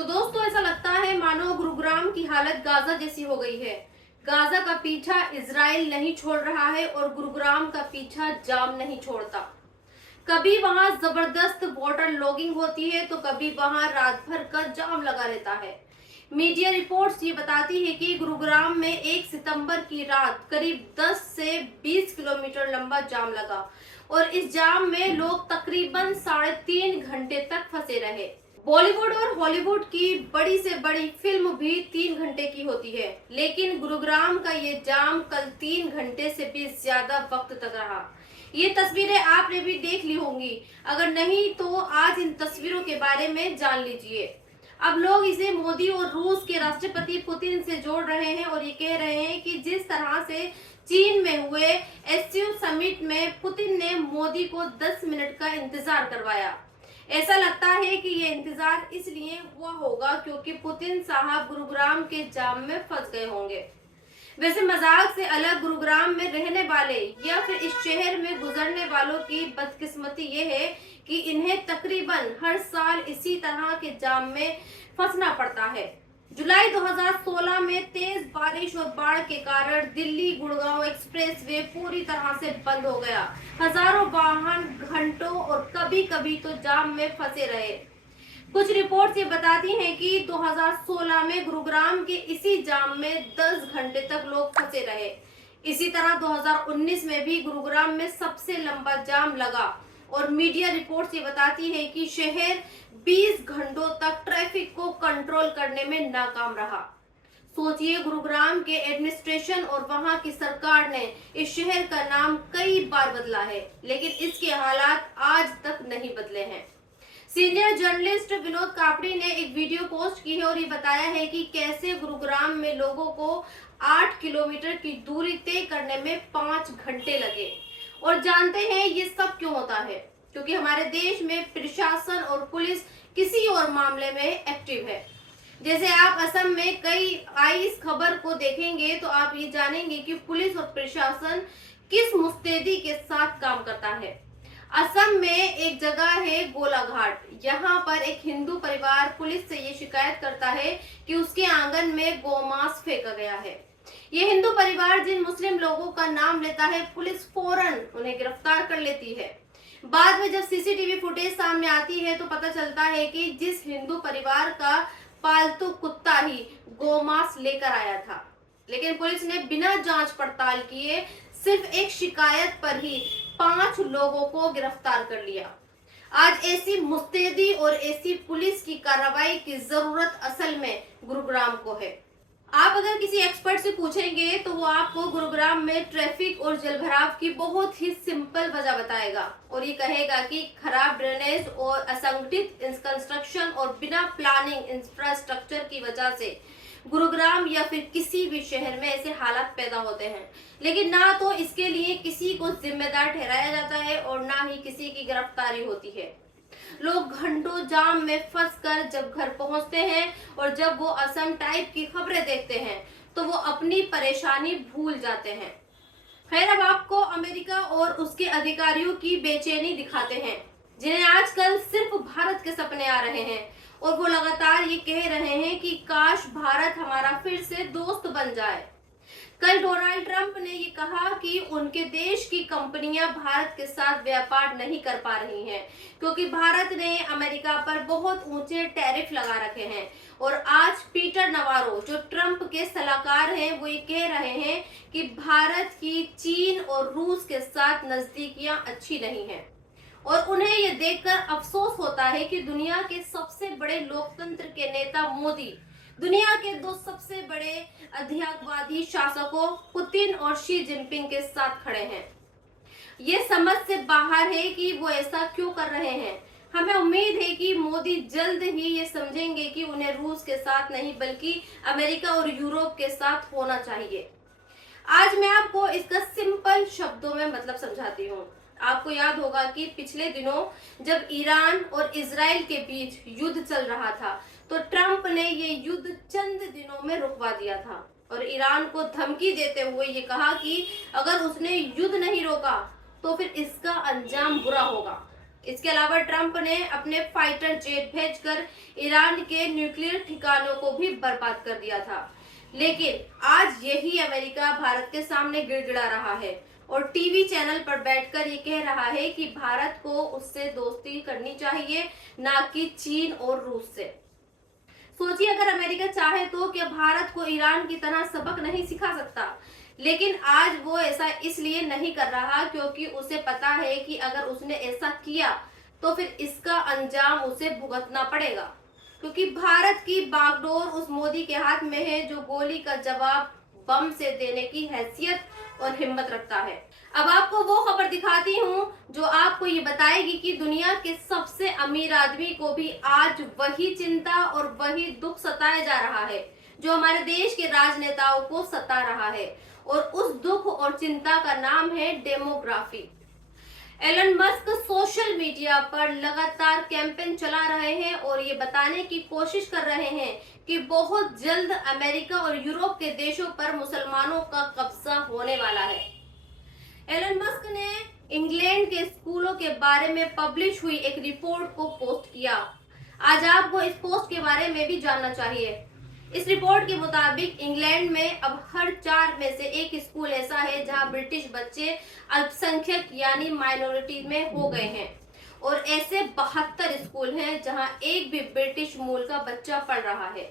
तो दोस्तों ऐसा लगता है मानो गुरुग्राम की हालत गाजा जैसी हो गई है। गाजा का पीछा इजराइल नहीं छोड़ रहा है और गुरुग्राम का पीछा जाम नहीं छोड़ता। कभी वहां जबरदस्त बॉर्डर लॉगिंग होती है तो कभी वहां रात भर का जाम लगा रहता है। मीडिया रिपोर्ट्स ये बताती है कि गुरुग्राम में 1 सितंबर की रात करीब 10 से 20 किलोमीटर लंबा जाम लगा और इस जाम में लोग तकरीबन 3.5 घंटे तक फंसे रहे। बॉलीवुड और हॉलीवुड की बड़ी से बड़ी फिल्म भी 3 घंटे की होती है, लेकिन गुरुग्राम का ये जाम कल 3 घंटे से भी ज्यादा वक्त तक रहा। ये तस्वीरें आपने भी देख ली होंगी, अगर नहीं तो आज इन तस्वीरों के बारे में जान लीजिए। अब लोग इसे मोदी और रूस के राष्ट्रपति पुतिन से जोड़ रहे हैं और ये कह रहे हैं कि जिस तरह से चीन में हुए एससीओ समिट में पुतिन ने मोदी को 10 मिनट का इंतजार करवाया। ऐसा लगता है कि ये इंतजार इसलिए हुआ होगा क्योंकि पुतिन साहब गुरुग्राम के जाम में फंस गए होंगे। वैसे मजाक से अलग गुरुग्राम में रहने वाले या फिर इस शहर में गुजरने वालों की बदकिस्मती ये है कि इन्हें तकरीबन हर साल इसी तरह के जाम में फंसना पड़ता है। जुलाई 2016 में तेज बारिश और बाढ़ के कारण दिल्ली गुड़गांव एक्सप्रेसवे पूरी तरह से बंद हो गया। हजारों वाहन घंटों और कभी कभी तो जाम में फंसे रहे। कुछ रिपोर्ट्स ये बताती हैं कि 2016 में गुरुग्राम के इसी जाम में 10 घंटे तक लोग फंसे रहे। इसी तरह 2019 में भी गुरुग्राम में सबसे लंबा जाम लगा और मीडिया रिपोर्ट्स ये बताती है कि शहर 20 घंटों तक ट्रैफिक को कंट्रोल करने में नाकाम रहा। सोचिए, गुरुग्राम के एडमिनिस्ट्रेशन और वहां की सरकार ने इस शहर का नाम कई बार बदला है, लेकिन इसके हालात आज तक नहीं बदले हैं। सीनियर जर्नलिस्ट विनोद कापड़ी ने एक वीडियो पोस्ट की है और ये बताया है कि कैसे गुरुग्राम में लोगों को 8 किलोमीटर की दूरी तय करने में 5 घंटे लगे। और जानते हैं ये सब क्यों होता है? क्योंकि हमारे देश में प्रशासन और पुलिस किसी और मामले में एक्टिव है। जैसे आप असम में कई आई इस खबर को देखेंगे तो आप ये जानेंगे कि पुलिस और प्रशासन किस मुस्तैदी के साथ काम करता है। असम में एक जगह है गोलाघाट। यहाँ पर एक हिंदू परिवार पुलिस से ये शिकायत करता है कि उसके आंगन में गोमांस फेंका गया है। ये हिंदू परिवार जिन मुस्लिम लोगों का नाम लेता है, पुलिस फौरन उन्हें गिरफ्तार कर लेती है। बाद में जब सीसीटीवी फुटेज सामने आती है तो पता चलता है कि जिस हिंदू परिवार का पालतू कुत्ता ही गोमांस लेकर आया था, लेकिन पुलिस ने बिना जांच पड़ताल किए सिर्फ एक शिकायत पर ही 5 लोगों को गिरफ्तार कर लिया। आज ऐसी मुस्तैदी और ऐसी पुलिस की कार्रवाई की जरूरत असल में गुरुग्राम को है। आप अगर किसी एक्सपर्ट से पूछेंगे तो वो आपको गुरुग्राम में ट्रैफिक और जलभराव की बहुत ही सिंपल वजह बताएगा और ये कहेगा कि खराब ड्रेनेज और असंगठित कंस्ट्रक्शन और बिना प्लानिंग इंफ्रास्ट्रक्चर की वजह से गुरुग्राम या फिर किसी भी शहर में ऐसे हालात पैदा होते हैं। लेकिन ना तो इसके लिए किसी को जिम्मेदार ठहराया जाता है और ना ही किसी की गिरफ्तारी होती है। लोग घंटों जाम में फंसकर जब घर पहुंचते हैं और जब वो असम टाइप की खबरें देखते हैं तो वो अपनी परेशानी भूल जाते हैं। खैर, अब आपको अमेरिका और उसके अधिकारियों की बेचैनी दिखाते हैं, जिन्हें आजकल सिर्फ भारत के सपने आ रहे हैं और वो लगातार ये कह रहे हैं कि काश भारत हमारा फिर से दोस्त बन जाए। कल डोनाल्ड ट्रंप ने ये कहा कि उनके देश की कंपनियां भारत के साथ व्यापार नहीं कर पा रही हैं क्योंकि भारत ने अमेरिका पर बहुत ऊंचे टैरिफ लगा रखे हैं। और आज पीटर नवारो जो ट्रंप के सलाहकार हैं वो ये कह रहे हैं कि भारत की चीन और रूस के साथ नजदीकियां अच्छी नहीं हैं और उन्हें ये देखकर अफसोस होता है कि दुनिया के सबसे बड़े लोकतंत्र के नेता मोदी दुनिया के 2 सबसे बड़े अधिकारवादी शासकों पुतिन और शी जिनपिंग के साथ खड़े हैं। ये समझ से बाहर है कि वो ऐसा क्यों कर रहे हैं। हमें उम्मीद है कि मोदी जल्द ही ये समझेंगे कि उन्हें रूस के साथ नहीं बल्कि अमेरिका और यूरोप के साथ होना चाहिए। आज मैं आपको इसका सिंपल शब्दों में मतलब समझाती हूँ। आपको याद होगा कि पिछले दिनों जब ईरान और इजराइल के बीच युद्ध चल रहा था तो ट्रंप ने ये युद्ध चंद दिनों में रुकवा दिया था और ईरान को धमकी देते हुए ये कहा कि अगर उसने युद्ध नहीं रोका तो फिर इसका अंजाम बुरा होगा। इसके अलावा ट्रंप ने अपने फाइटर जेट भेजकर ईरान के न्यूक्लियर ठिकानों को भी बर्बाद कर दिया था। लेकिन आज यही अमेरिका भारत के सामने गिड़गिड़ा रहा है और टीवी चैनल पर बैठकर ये कह रहा है कि भारत को उससे दोस्ती करनी चाहिए, ना कि चीन और रूस से। सोचिए, अगर अमेरिका चाहे तो क्या भारत को ईरान की तरह सबक नहीं सिखा सकता? लेकिन आज वो ऐसा इसलिए नहीं कर रहा क्योंकि उसे पता है कि अगर उसने ऐसा किया तो फिर इसका अंजाम उसे भुगतना पड़ेगा, क्योंकि भारत की बागडोर उस मोदी के हाथ में है जो गोली का जवाब बम से देने की हैसियत और हिम्मत रखता है। अब आपको वो खबर दिखाती हूँ जो आपको ये बताएगी कि दुनिया के सबसे अमीर आदमी को भी आज वही चिंता और वही दुख सताया जा रहा है जो हमारे देश के राजनेताओं को सता रहा है, और उस दुख और चिंता का नाम है demography. Elon Musk social media पर लगातार कैंपेन चला रहे हैं और ये बताने की कोशिश कर रहे हैं कि बहुत जल्द अमेरिका और यूरोप के देशों पर मुसलमानों का कब्जा होने वाला है। एलन मस्क ने इंग्लैंड के स्कूलों के बारे में पब्लिश हुई एक रिपोर्ट को पोस्ट किया। आज आपको इस पोस्ट के बारे में भी जानना चाहिए। इस रिपोर्ट के मुताबिक इंग्लैंड में अब हर 4 में से 1 स्कूल ऐसा है जहां ब्रिटिश बच्चे अल्पसंख्यक यानी माइनॉरिटी में हो गए हैं, और ऐसे 72 स्कूल हैं जहां एक भी ब्रिटिश मूल का बच्चा पढ़ रहा है।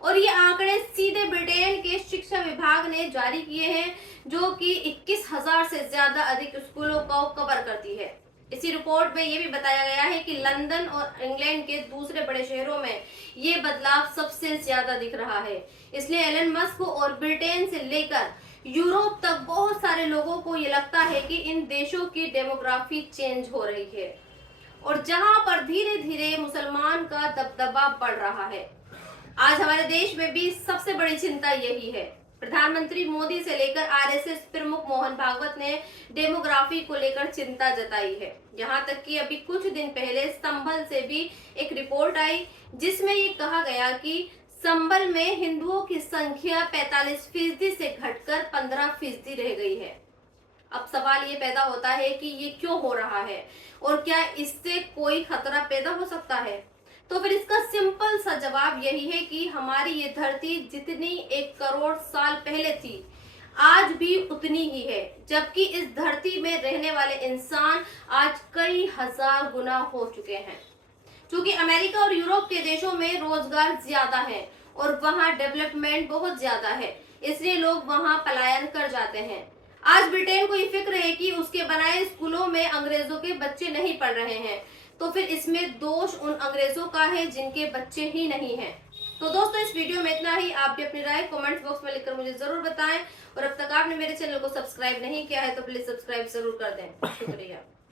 और ये आंकड़े सीधे ब्रिटेन के शिक्षा विभाग ने जारी किए हैं, जो कि 21,000 से ज्यादा अधिक स्कूलों को कवर करती है। इसी रिपोर्ट में ये भी बताया गया है कि लंदन और इंग्लैंड के दूसरे बड़े शहरों में ये बदलाव सबसे ज्यादा दिख रहा है। इसलिए एलन मस्क और ब्रिटेन से लेकर यूरोप तक बहुत सारे लोगों को ये लगता है कि इन देशों की डेमोग्राफी चेंज हो रही है, और जहां पर धीरे धीरे मुसलमान का दबदबा बढ़ रहा है। आज हमारे देश में भी सबसे बड़ी चिंता यही है। प्रधानमंत्री मोदी से लेकर आरएसएस प्रमुख मोहन भागवत ने डेमोग्राफी को लेकर चिंता जताई है। यहाँ तक कि अभी कुछ दिन पहले संभल से भी एक रिपोर्ट आई जिसमें ये कहा गया कि संभल में हिंदुओं की संख्या 45% से घटकर 15% रह गई है। अब सवाल ये पैदा होता है कि ये क्यों हो रहा है और क्या इससे कोई खतरा पैदा हो सकता है? तो फिर इसका सिंपल सा जवाब यही है कि हमारी ये धरती जितनी 1 करोड़ साल पहले थी आज भी उतनी ही है, जबकि इस धरती में रहने वाले इंसान आज कई हजार गुना हो चुके हैं। क्योंकि अमेरिका और यूरोप के देशों में रोजगार ज्यादा है और वहाँ डेवलपमेंट बहुत ज्यादा है, इसलिए लोग वहाँ पलायन कर जाते हैं। आज ब्रिटेन को ये फिक्र है कि उसके बनाए स्कूलों में अंग्रेजों के बच्चे नहीं पढ़ रहे हैं, तो फिर इसमें दोष उन अंग्रेजों का है जिनके बच्चे ही नहीं हैं। तो दोस्तों, इस वीडियो में इतना ही। आप भी अपनी राय कमेंट बॉक्स में लिखकर मुझे जरूर बताएं, और अब तक आपने मेरे चैनल को सब्सक्राइब नहीं किया है तो प्लीज सब्सक्राइब जरूर कर दें। शुक्रिया।